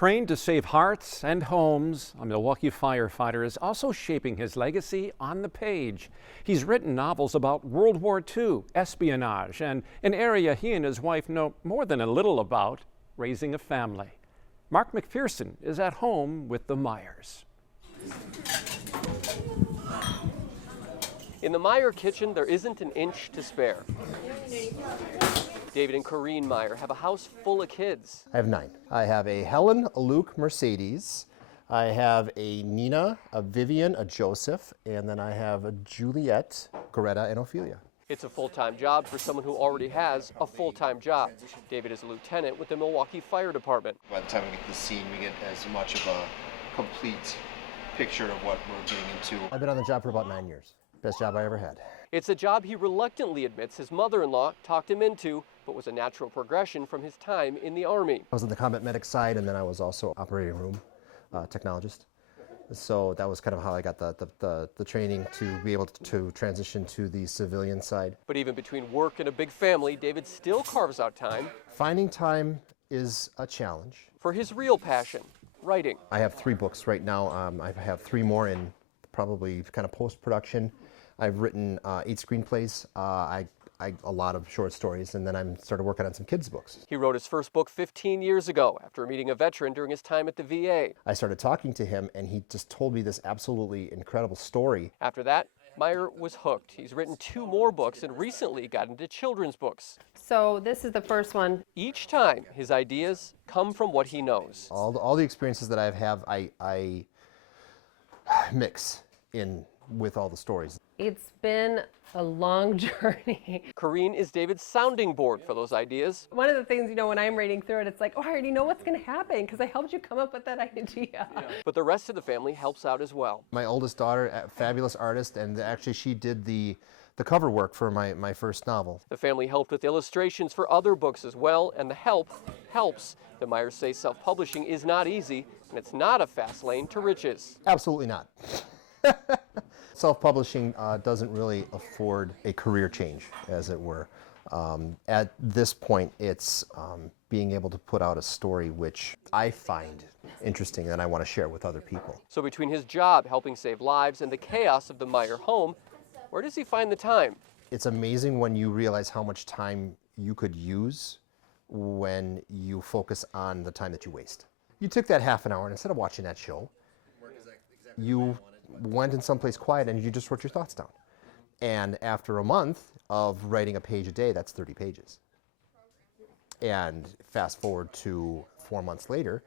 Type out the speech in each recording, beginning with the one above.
Trained to save hearts and homes, a Milwaukee firefighter is also shaping his legacy on the page. He's written novels about World War II, espionage, and an area he and his wife know more than a little about, raising a family. Mark McPherson is at home with the Maiers. In the Maier kitchen, there isn't an inch to spare. David and Corrine Maier have a house full of kids. I have 9. I have a Helen, a Luke, Mercedes. I have a Nina, a Vivian, a Joseph, and then I have a Juliet, Greta, and Ophelia. It's a full-time job for someone who already has a full-time job. David is a lieutenant with the Milwaukee Fire Department. By the time we get to the scene, we get as much of a complete picture of what we're getting into. I've been on the job for about 9 years. Best job I ever had. It's a job he reluctantly admits his mother-in-law talked him into, but was a natural progression from his time in the Army. I was on the combat medic side, and then I was also operating room technologist. So that was kind of how I got the training to be able to transition to the civilian side. But even between work and a big family, David still carves out time. Finding time is a challenge. For his real passion, writing. I have 3 books right now. I have 3 more in probably kind of post-production. I've written 8 screenplays, a lot of short stories, and then I started working on some kids' books. He wrote his first book 15 years ago after meeting a veteran during his time at the VA. I started talking to him, and he just told me this absolutely incredible story. After that, Maier was hooked. He's written 2 more books and recently got into children's books. So this is the first one. Each time, his ideas come from what he knows. All the experiences that I mix in with all the stories. It's been a long journey. Corrine is David's sounding board for those ideas. One of the things, when I'm reading through it, it's like, oh, I already know what's going to happen because I helped you come up with that idea. Yeah. But the rest of the family helps out as well. My oldest daughter, a fabulous artist, and actually she did the cover work for my first novel. The family helped with illustrations for other books as well, and the help helps. The Maiers say self-publishing is not easy, and it's not a fast lane to riches. Absolutely not. Self-publishing doesn't really afford a career change, as it were. At this point, it's being able to put out a story which I find interesting and I want to share with other people. So between his job helping save lives and the chaos of the Maier home, where does he find the time? It's amazing when you realize how much time you could use when you focus on the time that you waste. You took that half an hour and instead of watching that show, you went in someplace quiet and you just wrote your thoughts down. And after a month of writing a page a day, that's 30 pages. And fast forward to 4 months later,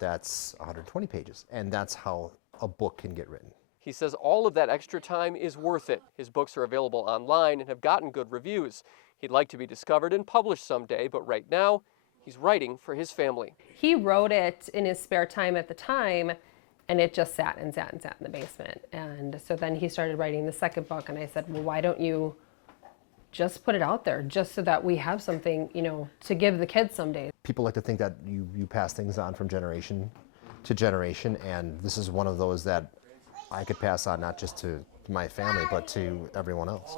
that's 120 pages. And that's how a book can get written. He says all of that extra time is worth it. His books are available online and have gotten good reviews. He'd like to be discovered and published someday, but right now, he's writing for his family. He wrote it in his spare time at the time, and it just sat and sat and sat in the basement. And so then he started writing the second book, and I said, well, why don't you just put it out there, just so that we have something, to give the kids someday. People like to think that you pass things on from generation to generation, and this is one of those that I could pass on not just to my family, but to everyone else.